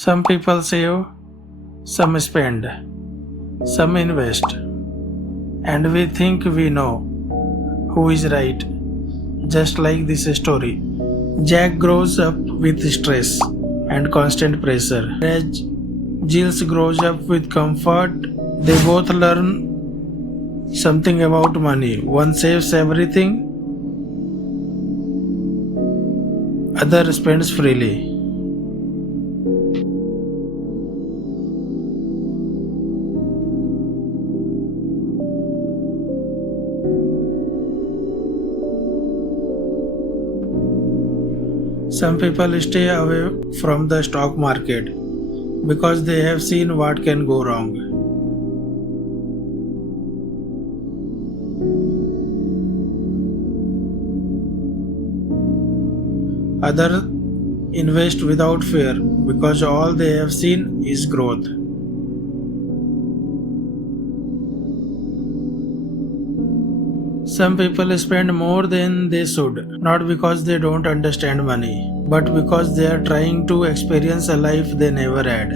Some people save, some spend, some invest, and we think we know who is right. Just like this story. Jack grows up with stress and constant pressure, whereas Jill grows up with comfort. They both learn something about money. One saves everything, other spends freely. Some people stay away from the stock market because they have seen what can go wrong. Others invest without fear because all they have seen is growth. Some people spend more than they should, not because they don't understand money, but because they are trying to experience a life they never had.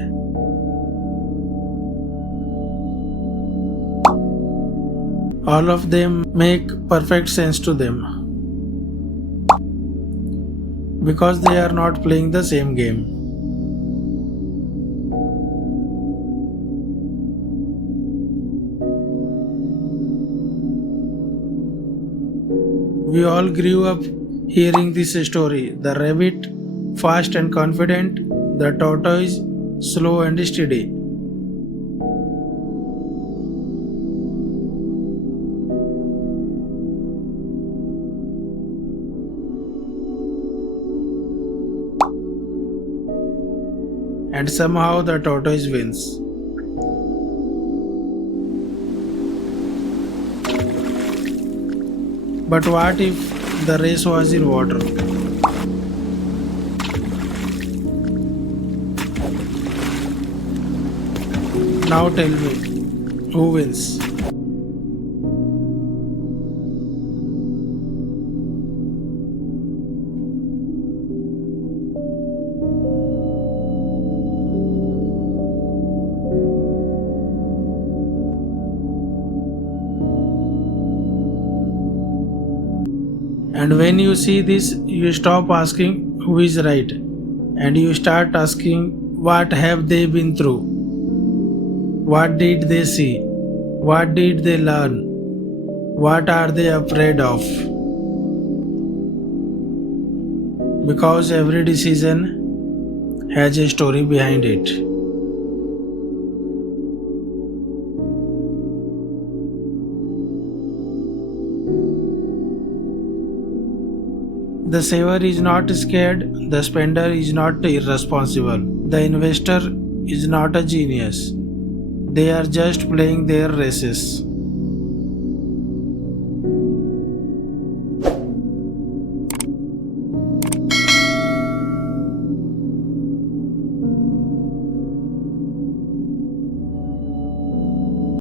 All of them make perfect sense to them because they are not playing the same game. We all grew up hearing this story. The rabbit, fast and confident, the tortoise, slow and steady. And somehow the tortoise wins. But what if the race was in water? Now tell me, who wins? And when you see this, you stop asking who is right and you start asking what have they been through? What did they see? What did they learn? What are they afraid of? Because every decision has a story behind it. The saver is not scared, the spender is not irresponsible, the investor is not a genius. They are just playing their races.